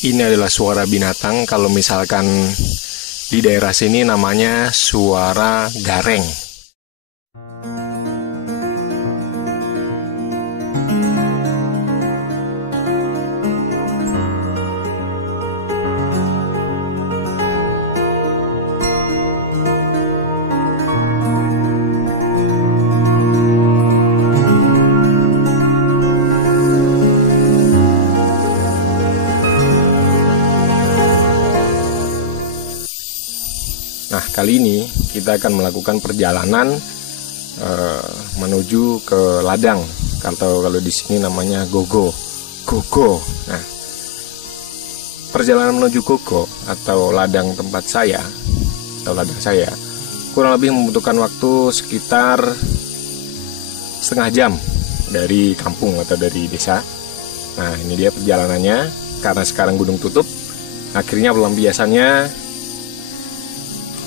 Ini adalah suara binatang, kalau misalkan di daerah sini namanya suara gareng. Nah, kali ini kita akan melakukan perjalanan menuju ke ladang, atau kalau di sini namanya gogo. Nah, perjalanan menuju gogo atau ladang tempat saya, atau ladang saya, kurang lebih membutuhkan waktu sekitar setengah jam dari kampung atau dari desa. Nah, ini dia perjalanannya. Karena sekarang gunung tutup, akhirnya pelampiasannya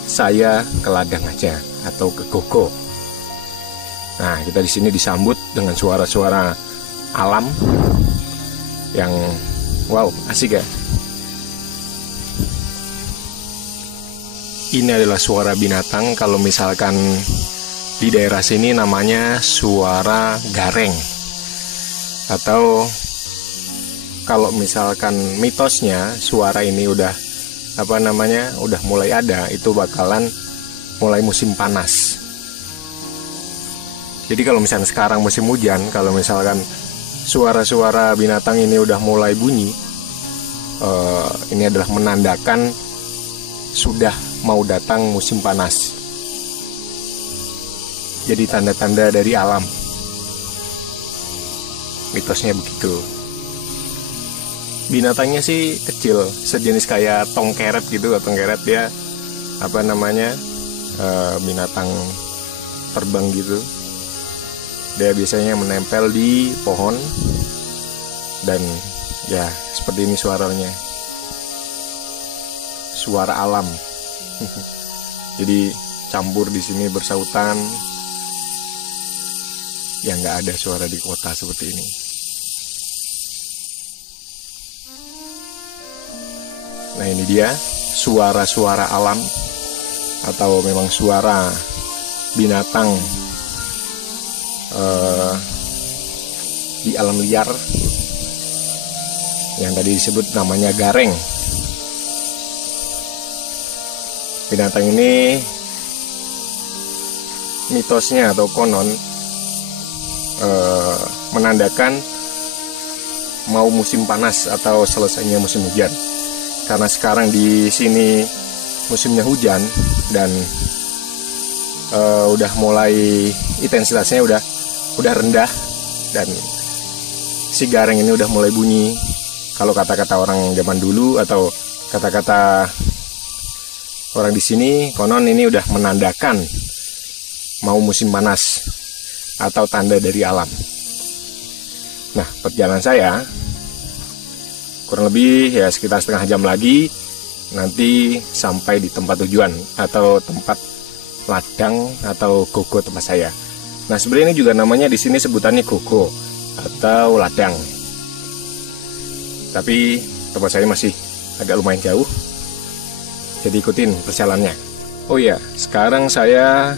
saya ke ladang aja atau ke gogo. Nah, kita di sini disambut dengan suara-suara alam yang wow, asik ya. Ini adalah suara binatang, kalau misalkan di daerah sini namanya suara gareng. Atau kalau misalkan mitosnya suara ini udah udah mulai ada, itu bakalan mulai musim panas. Jadi kalau misalnya sekarang musim hujan, kalau misalkan suara-suara binatang ini udah mulai bunyi, ini adalah menandakan sudah mau datang musim panas. Jadi tanda-tanda dari alam, mitosnya begitu. Binatangnya sih kecil, sejenis kayak tongkeret gitu. Tongkeret dia binatang terbang gitu. Dia biasanya menempel di pohon, dan ya seperti ini suaranya, suara alam. Jadi campur di sini bersautan, ya nggak ada suara di kota seperti ini. Nah, ini dia suara-suara alam, atau memang suara binatang di alam liar yang tadi disebut namanya gareng. Binatang ini mitosnya atau konon menandakan mau musim panas atau selesainya musim hujan. Karena sekarang di sini musimnya hujan dan udah mulai intensitasnya udah rendah, dan si gareng ini udah mulai bunyi. Kalau kata-kata orang zaman dulu atau kata-kata orang di sini, konon ini udah menandakan mau musim panas atau tanda dari alam. Nah, perjalanan saya kurang lebih ya sekitar setengah jam lagi, nanti sampai di tempat tujuan atau tempat ladang atau gogo tempat saya. Nah, sebenarnya ini juga namanya di sini sebutannya gogo atau ladang. Tapi tempat saya masih agak lumayan jauh, jadi ikutin perjalanannya. Oh iya, sekarang saya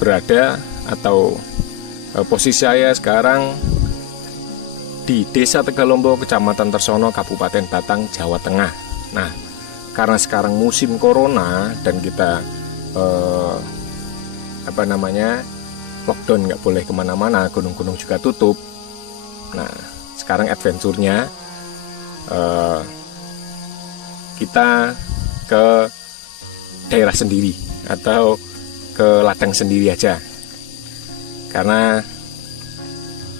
berada atau posisi saya sekarang di Desa Tegalombo, Kecamatan Tersono, Kabupaten Batang, Jawa Tengah. Nah, karena sekarang musim corona dan kita lockdown, nggak boleh kemana-mana, gunung-gunung juga tutup. Nah, sekarang adventure-nya kita ke daerah sendiri atau ke ladang sendiri aja, karena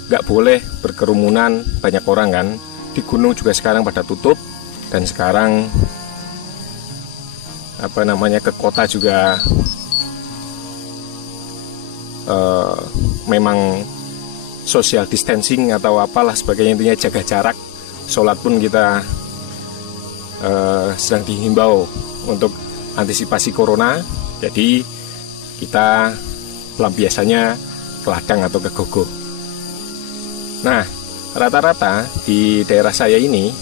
nggak boleh berkerumunan banyak orang kan. Di gunung juga sekarang pada tutup, dan sekarang ke kota juga memang social distancing atau apalah sebagainya, intinya jaga jarak. Sholat pun kita sedang dihimbau untuk antisipasi corona. Jadi kita pelampiasannya ke ladang atau ke gogo. Nah, rata-rata di daerah saya ini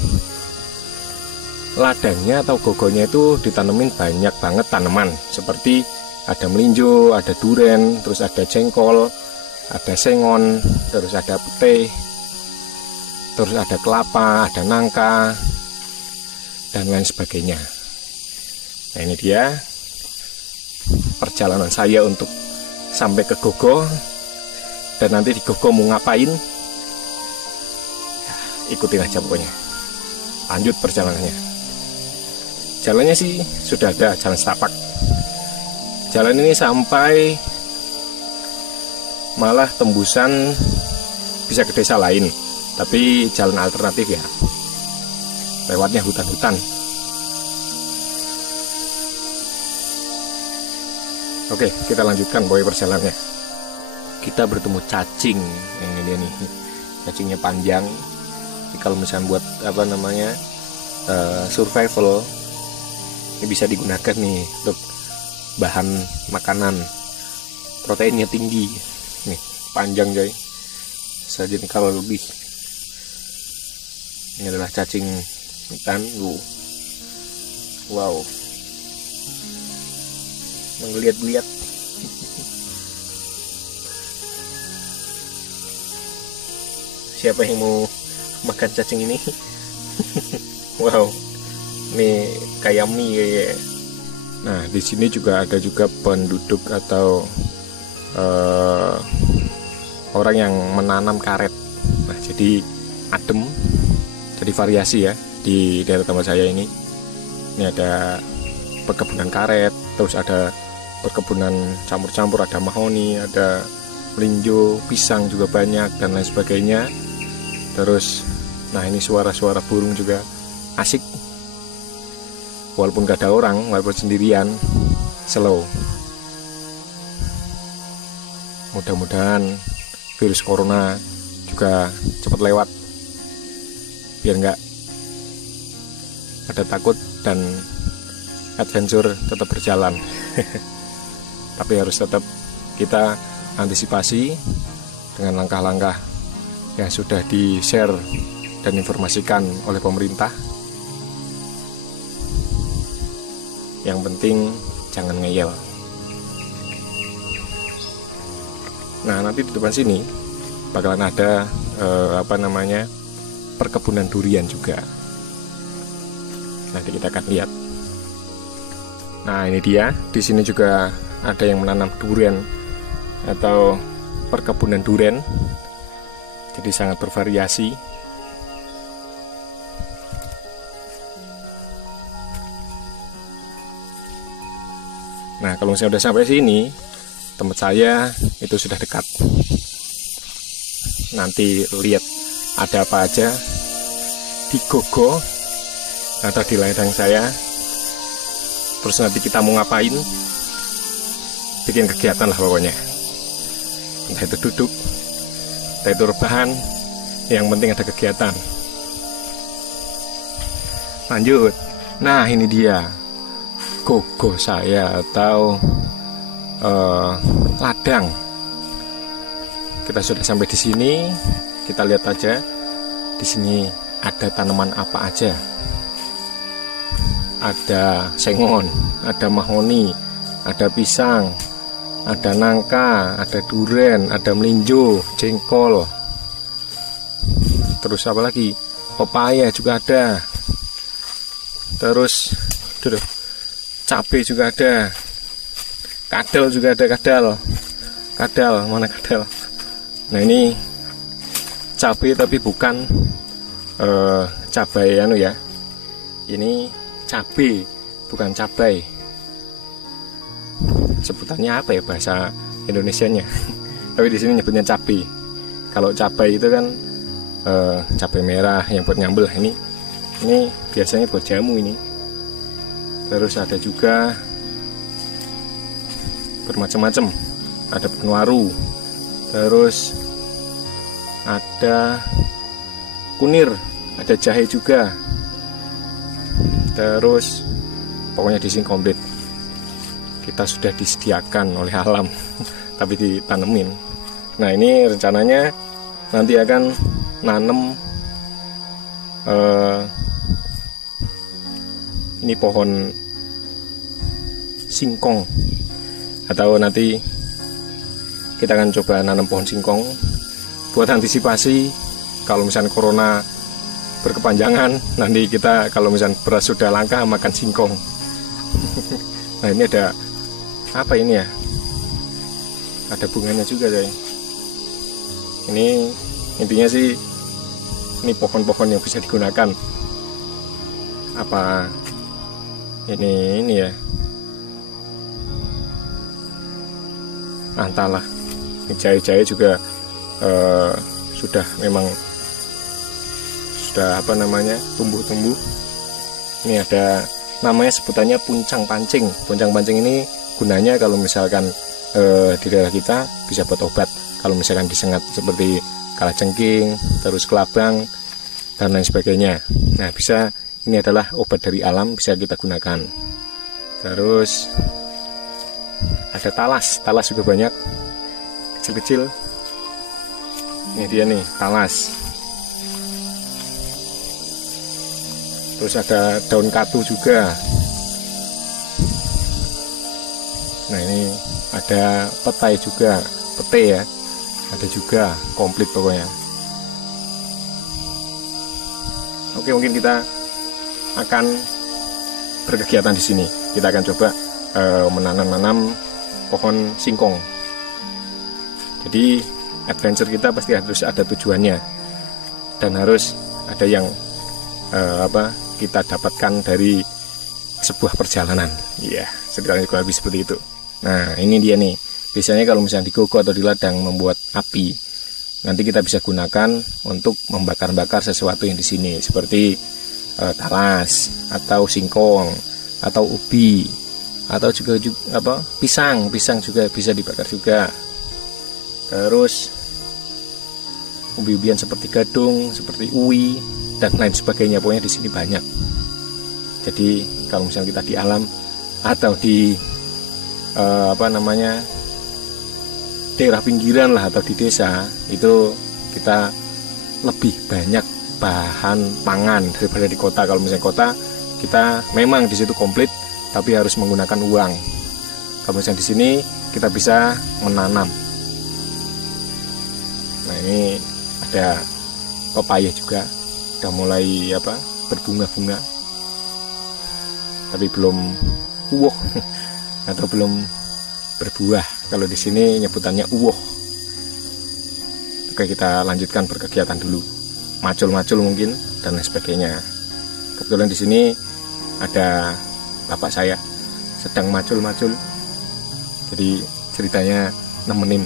ladangnya atau gogonya itu ditanemin banyak banget tanaman, seperti ada melinjo, ada duren, terus ada jengkol, ada sengon, terus ada pete, terus ada kelapa, ada nangka, dan lain sebagainya. Nah, ini dia perjalanan saya untuk sampai ke Gogo. Dan nanti di Gogo mau ngapain, ya, ikutin aja pokoknya. Lanjut perjalanannya. Jalannya sih sudah ada, jalan setapak. Jalan ini sampai malah tembusan bisa ke desa lain, tapi jalan alternatif ya, lewatnya hutan-hutan. Oke, kita lanjutkan boy perjalanannya. Kita bertemu cacing, yang ini nih, cacingnya panjang. Jadi kalau misalnya buat survival, ini bisa digunakan nih untuk bahan makanan, proteinnya tinggi. Nih, panjang coy, sejengkal lebih. Ini adalah cacing hutan. Wow, menggeliat-geliat. Siapa yang mau makan cacing ini? Wow, ini kayak mie kayak. Nah, di sini juga ada penduduk atau orang yang menanam karet. Nah, jadi adem, jadi variasi ya di daerah tempat saya ini. Ini ada perkebunan karet, terus ada perkebunan campur-campur, ada mahoni, ada melinjo, pisang juga banyak, dan lain sebagainya. Terus, nah ini suara-suara burung juga asik. Walaupun gak ada orang, walaupun sendirian, slow. Mudah-mudahan virus corona juga cepat lewat, biar nggak ada takut dan adventure tetap berjalan. Tapi harus tetap kita antisipasi dengan langkah-langkah yang sudah di-share dan informasikan oleh pemerintah. Yang penting jangan ngeyel. Nah, nanti di depan sini bakalan ada perkebunan durian juga. Nanti kita akan lihat. Nah, ini dia. Di sini juga ada yang menanam durian atau perkebunan durian. Jadi sangat bervariasi. Nah, kalau misalnya udah sampai sini, tempat saya itu sudah dekat. Nanti lihat ada apa aja di Gogo atau di ladang saya. Terus nanti kita mau ngapain, bikin kegiatan lah pokoknya. Entah itu duduk, entah itu rebahan, yang penting ada kegiatan. Lanjut. Nah, ini dia Gogo saya atau ladang. Kita sudah sampai di sini. Kita lihat aja di sini ada tanaman apa aja. Ada sengon, ada mahoni, ada pisang, ada nangka, ada duren, ada melinjo, jengkol. Terus apa lagi? Pepaya juga ada. Terus cabai juga ada. Kadal juga ada, kadal, mana kadal? Nah, ini cabai tapi bukan cabai ya. Ini cabai, bukan cabai. Sebutannya apa ya bahasa Indonesianya? Tapi di sini nyebutnya cabai. Kalau cabai itu kan cabai merah yang buat nyambel. Ini biasanya buat jamu ini. Terus ada juga bermacam-macam. Ada penwaru. Terus ada kunir, ada jahe juga. Terus pokoknya di sini komplit. Kita sudah disediakan oleh alam, tapi ditanemin. Nah, ini rencananya nanti akan nanam Ini pohon singkong, atau nanti kita akan coba nanam pohon singkong buat antisipasi kalau misalnya corona berkepanjangan. Nanti kita kalau misalnya beras sudah langka makan singkong. Nah, ini ada apa ini ya? Ada bunganya juga, coy. Ini intinya sih ini pohon-pohon yang bisa digunakan. Apa ini ya? Entahlah. Ini jahe-jahe juga sudah memang sudah tumbuh-tumbuh. Ini ada namanya, sebutannya puncang pancing. Puncang pancing ini gunanya kalau misalkan di daerah kita bisa buat obat. Kalau misalkan disengat seperti kalajengking, terus kelabang dan lain sebagainya. Nah, ini adalah obat dari alam, bisa kita gunakan. Terus ada talas juga banyak, kecil-kecil. Ini dia nih, talas. Terus ada daun katu juga. Nah, ini ada petai juga, pete ya, ada juga, komplit pokoknya. Oke, mungkin kita akan berkegiatan di sini. Kita akan coba menanam pohon singkong. Jadi adventure kita pasti harus ada tujuannya dan harus ada yang kita dapatkan dari sebuah perjalanan. Iya, ceritanya kurang lebih seperti itu. Nah, ini dia nih. Biasanya kalau misalnya di gogo atau di ladang membuat api, nanti kita bisa gunakan untuk membakar-bakar sesuatu yang di sini, seperti talas atau singkong atau ubi atau juga pisang juga bisa dibakar juga. Terus ubi-ubian seperti gadung, seperti uwi dan lain sebagainya, pokoknya di sini banyak. Jadi kalau misalnya kita di alam atau di daerah pinggiran lah atau di desa, itu kita lebih banyak bahan pangan daripada di kota. Kalau misalnya kota kita memang di situ komplit, tapi harus menggunakan uang. Kalau misalnya di sini kita bisa menanam. Nah, ini ada pepaya juga, udah mulai berbunga-bunga, tapi belum uwoh atau belum berbuah. Kalau di sini nyebutannya uwoh. Oke, kita lanjutkan berkegiatan dulu. Macul-macul mungkin dan lain sebagainya. Kebetulan di sini ada bapak saya sedang macul-macul. Jadi ceritanya nemenin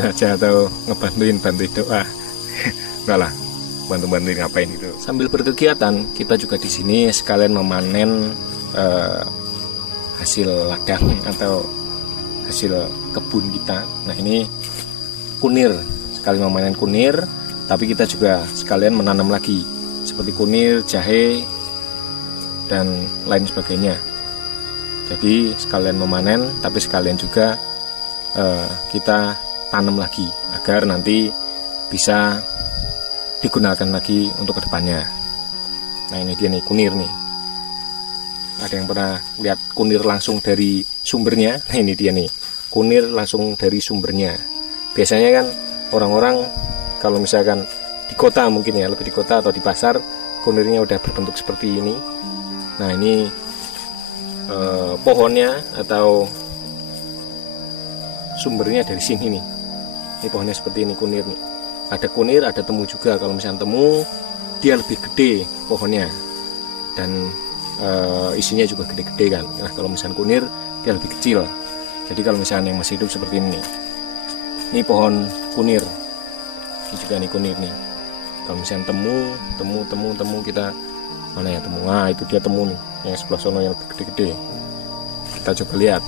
aja atau bantuin doa. Enggak lah, bantuin ngapain gitu. Sambil berkegiatan, kita juga di sini sekalian memanen hasil ladang atau hasil kebun kita. Nah, ini kunir, sekalian memanen kunir, tapi kita juga sekalian menanam lagi seperti kunir, jahe dan lain sebagainya. Jadi sekalian memanen, tapi sekalian juga kita tanam lagi agar nanti bisa digunakan lagi untuk kedepannya. Nah, ini dia nih kunir nih. Ada yang pernah lihat kunir langsung dari sumbernya? Nah, ini dia nih, kunir langsung dari sumbernya. Biasanya kan orang-orang kalau misalkan di kota, mungkin ya lebih di kota atau di pasar, kunirnya udah berbentuk seperti ini. Nah, ini pohonnya atau sumbernya dari sini nih. Ini pohonnya seperti ini, kunir nih. Ada kunir, ada temu juga. Kalau misalnya temu, dia lebih gede pohonnya dan isinya juga gede-gede kan. Nah, kalau misalnya kunir, dia lebih kecil. Jadi kalau misalnya yang masih hidup seperti ini, ini pohon kunir. Ini juga nih kunir nih. Kalau misalnya temu kita mana ya temu? Nah, itu dia temu nih, yang sebelah sono yang lebih gede-gede. Kita coba lihat.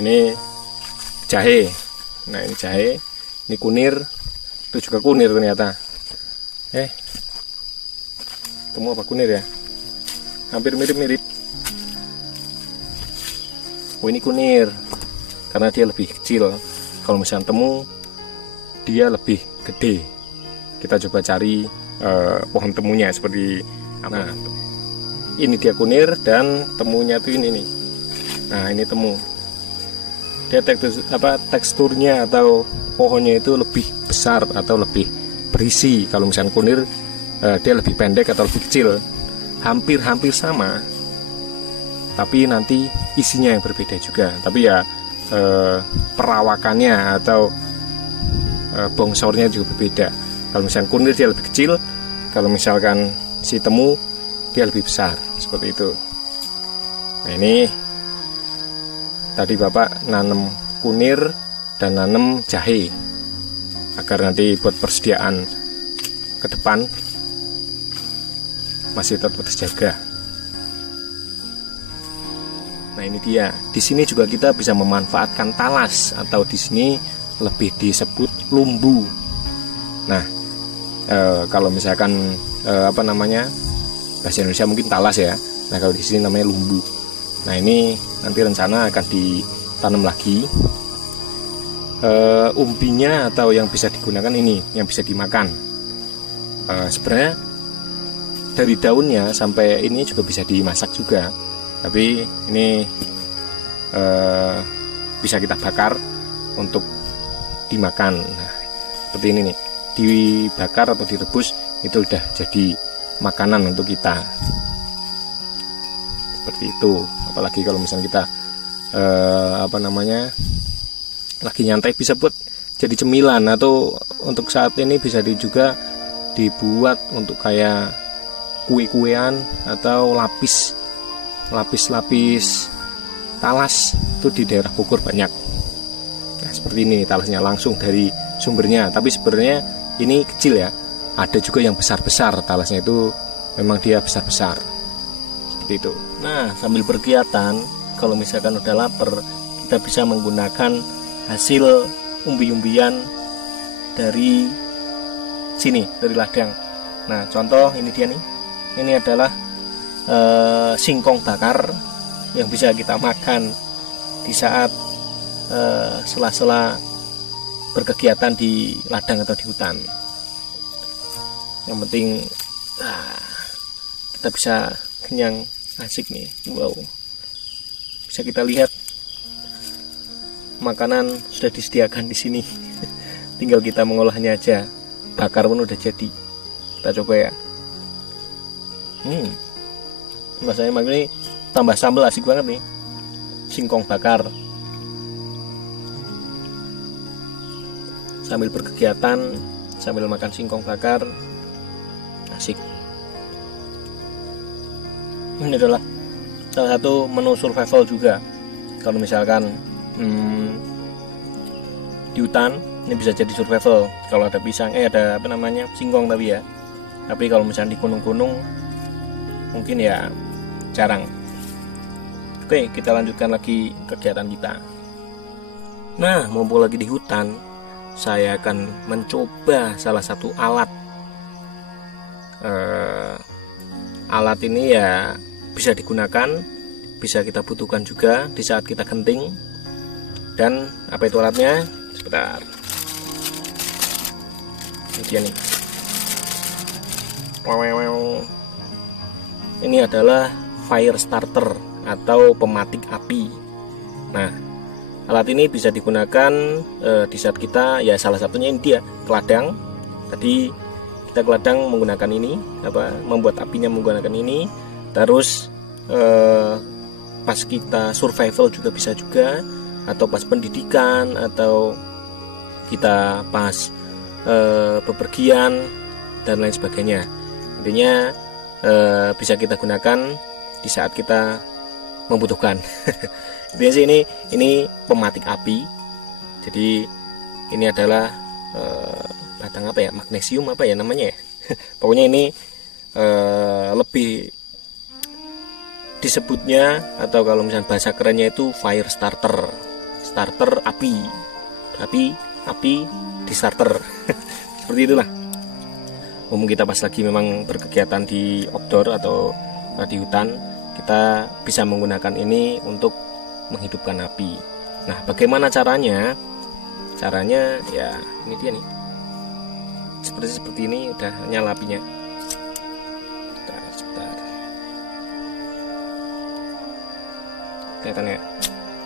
Ini jahe. Nah, ini jahe, ini kunir, itu juga kunir ternyata. Temu apa kunir ya? Hampir mirip-mirip. Oh, ini kunir karena dia lebih kecil. Kalau misalnya temu, dia lebih gede. Kita coba cari pohon temunya seperti apa. Nah, ini dia kunir dan temunya tuh ini nih. Nah, ini temu. Dia teksturnya atau pohonnya itu lebih besar atau lebih berisi. Kalau misalnya kunir dia lebih pendek atau lebih kecil. Hampir sama, tapi nanti isinya yang berbeda juga. Tapi ya perawakannya atau bongsornya juga berbeda. Kalau misalnya kunir dia lebih kecil, kalau misalkan si temu dia lebih besar, seperti itu. Nah, ini tadi Bapak nanam kunir dan nanam jahe agar nanti buat persediaan ke depan masih tetap terjaga. Nah, ini dia. Di sini juga kita bisa memanfaatkan talas atau di sini lebih disebut lumbu. Nah, kalau misalkan bahasa Indonesia mungkin talas ya. Nah, kalau di sini namanya lumbu. Nah, ini nanti rencana akan ditanam lagi. Umbinya atau yang bisa digunakan ini, yang bisa dimakan. Sebenarnya dari daunnya sampai ini juga bisa dimasak juga. Tapi ini bisa kita bakar untuk dimakan. Nah, seperti ini nih, dibakar atau direbus itu udah jadi makanan untuk kita. Seperti itu. Apalagi kalau misalnya kita lagi nyantai, bisa buat jadi cemilan, atau untuk saat ini bisa juga dibuat untuk kayak kue-kuean atau lapis talas. Itu di daerah Bogor banyak. Nah, seperti ini talasnya langsung dari sumbernya. Tapi sebenarnya ini kecil ya. Ada juga yang besar-besar, talasnya itu memang dia besar-besar. Seperti itu. Nah, sambil berkegiatan, kalau misalkan udah lapar, kita bisa menggunakan hasil umbi-umbian dari sini, dari ladang. Nah, contoh ini dia nih. Ini adalah singkong bakar yang bisa kita makan di saat sela-sela berkegiatan di ladang atau di hutan. Yang penting kita bisa kenyang, asik nih. Wow, bisa kita lihat makanan sudah disediakan di sini. Tinggal kita mengolahnya aja. Bakar pun udah jadi. Kita coba ya. Rasanya emang ini tambah sambal asik banget nih. Singkong bakar. Sambil berkegiatan, sambil makan singkong bakar, asik. Ini adalah salah satu menu survival juga. Kalau misalkan di hutan, ini bisa jadi survival. Kalau ada pisang, ada singkong tapi ya. Tapi kalau misalnya di gunung-gunung, mungkin ya jarang. Oke, kita lanjutkan lagi kegiatan kita. Nah, mumpung lagi di hutan, saya akan mencoba salah satu alat. Alat ini ya bisa digunakan, bisa kita butuhkan juga di saat kita genting. Dan apa itu alatnya? Sebentar. Ini dia nih. Ini adalah fire starter atau pematik api. Nah, alat ini bisa digunakan di saat kita, ya salah satunya ini dia, keladang. Tadi kita keladang menggunakan ini, membuat apinya menggunakan ini. Terus pas kita survival juga bisa juga, atau pas pendidikan, atau kita pas bepergian dan lain sebagainya. Intinya bisa kita gunakan di saat kita membutuhkan. Intinya sih ini pematik api. Jadi ini adalah batang magnesium namanya ya. Pokoknya ini lebih disebutnya, atau kalau misalnya bahasa kerennya itu fire starter. Starter api di starter. Seperti itulah. Kita pas lagi memang berkegiatan di outdoor atau di hutan, kita bisa menggunakan ini untuk menghidupkan api. Nah, bagaimana caranya? Caranya ya ini dia nih. seperti ini udah nyala apinya. Sebentar. Kelihatan ya?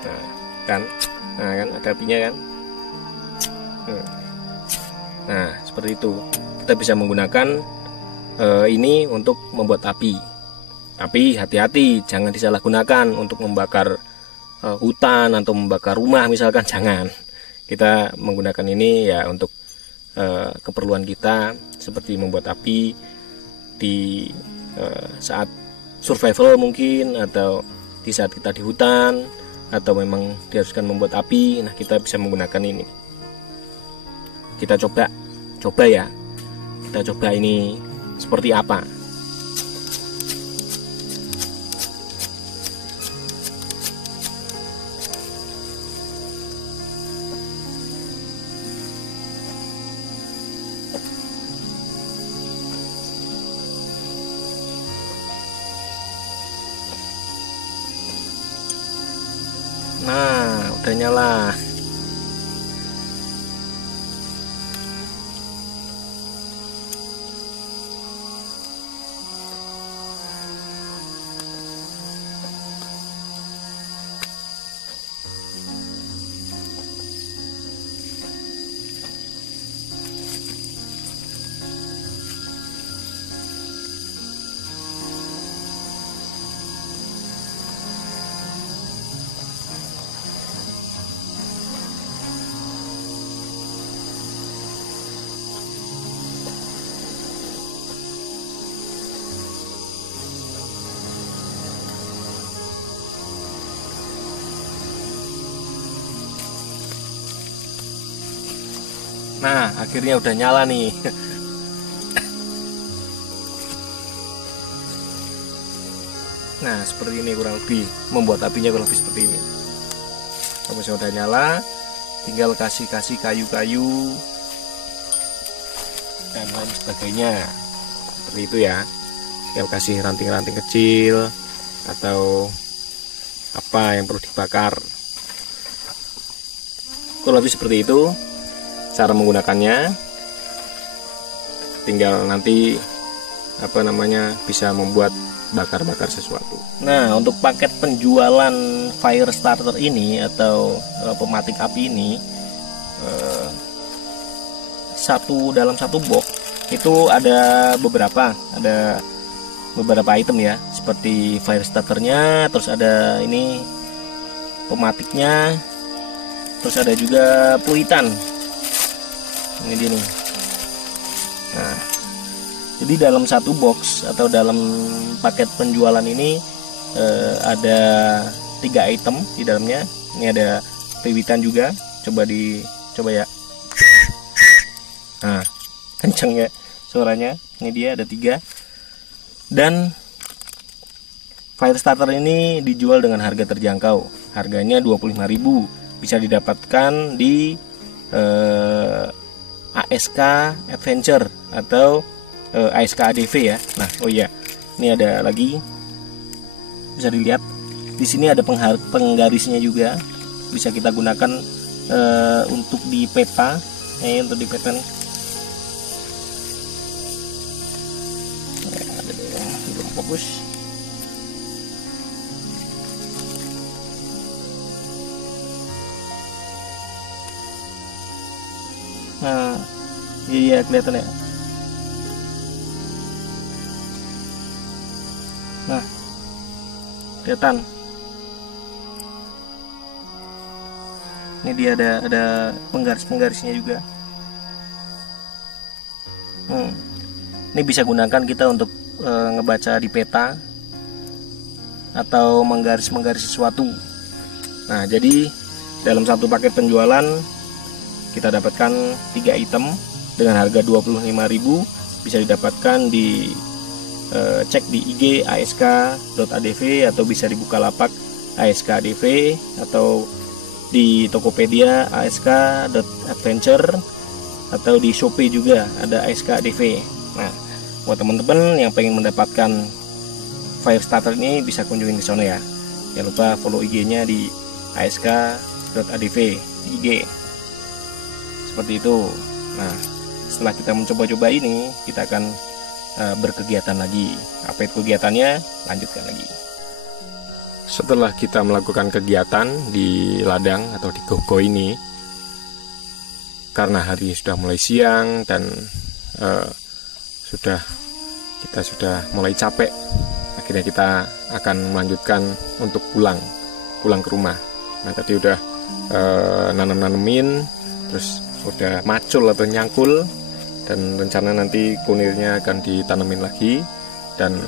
Nah kan ada apinya kan? Nah seperti itu. Kita bisa menggunakan ini untuk membuat api. Tapi hati-hati, jangan disalahgunakan untuk membakar hutan atau membakar rumah misalkan, jangan. Kita menggunakan ini ya untuk keperluan kita, seperti membuat api di saat survival mungkin, atau di saat kita di hutan, atau memang diharuskan membuat api. Nah kita bisa menggunakan ini. Kita coba ya, kita coba ini seperti apa. Nah udah nyala. Nah akhirnya udah nyala nih. Nah seperti ini kurang lebih, membuat apinya kurang lebih seperti ini. Kalau misalnya udah nyala, tinggal kasih kayu-kayu dan lain sebagainya, seperti itu ya. Tinggal kasih ranting-ranting kecil atau apa yang perlu dibakar. Kurang lebih seperti itu cara menggunakannya. Tinggal nanti bisa membuat bakar-bakar sesuatu. Nah untuk paket penjualan fire starter ini atau pematik api ini, dalam satu box itu ada beberapa item ya, seperti fire starternya, terus ada ini pematiknya, terus ada juga peluitan. Ini dia nih. Nah, jadi dalam satu box atau dalam paket penjualan ini ada 3 item di dalamnya. Ini ada peluitan juga. Coba ya. Nah, kenceng ya suaranya. Ini dia ada 3. Dan fire starter ini dijual dengan harga terjangkau. Harganya 25.000. Bisa didapatkan di ASK Adventure atau ASK ADV ya. Nah, oh iya, ini ada lagi, bisa dilihat di sini ada penggarisnya juga, bisa kita gunakan untuk di peta. Untuk di peta nih. Ada yang belum fokus. Nah, iya kelihatan ya. Nah, kelihatan. Ini dia ada penggaris-penggarisnya juga. Ini bisa gunakan kita untuk ngebaca di peta atau menggaris sesuatu. Nah, jadi dalam satu paket penjualan kita dapatkan 3 item dengan harga 25.000. Bisa didapatkan di cek di IG ask.adv atau bisa di Bukalapak ask.adv atau di Tokopedia ask.adventure atau di Shopee juga ada ask.adv. Nah, buat teman-teman yang pengen mendapatkan fire starter ini bisa kunjungin ke sana ya. Jangan lupa follow IG-nya di ask.adv di IG. Seperti itu. Nah, setelah kita mencoba-coba ini, kita akan berkegiatan lagi. Apa itu kegiatannya? Lanjutkan lagi. Setelah kita melakukan kegiatan di ladang atau di gogo ini, karena hari sudah mulai siang dan kita sudah mulai capek, akhirnya kita akan melanjutkan untuk pulang ke rumah. Nah, tadi udah nanemin, terus udah macul atau nyangkul, dan rencana nanti kunirnya akan ditanemin lagi. Dan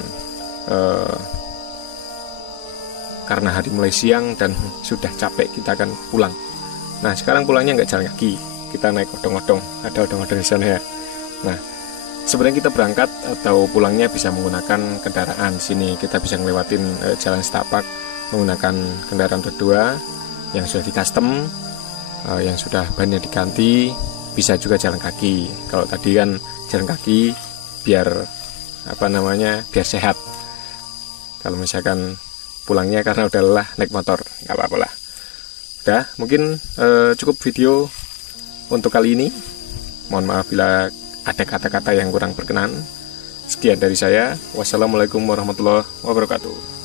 karena hari mulai siang dan sudah capek, kita akan pulang. Nah, sekarang pulangnya nggak jalan kaki, kita naik odong-odong. Ada odong-odong di sana ya. Nah, sebenarnya kita berangkat atau pulangnya bisa menggunakan kendaraan. Sini kita bisa ngelewatin jalan setapak menggunakan kendaraan berdua yang sudah di custom, yang sudah bannya diganti. Bisa juga jalan kaki. Kalau tadi kan jalan kaki biar biar sehat. Kalau misalkan pulangnya karena udah lelah naik motor, nggak apa-apa lah. Udah, mungkin cukup video untuk kali ini. Mohon maaf bila ada kata-kata yang kurang berkenan. Sekian dari saya. Wassalamualaikum warahmatullahi wabarakatuh.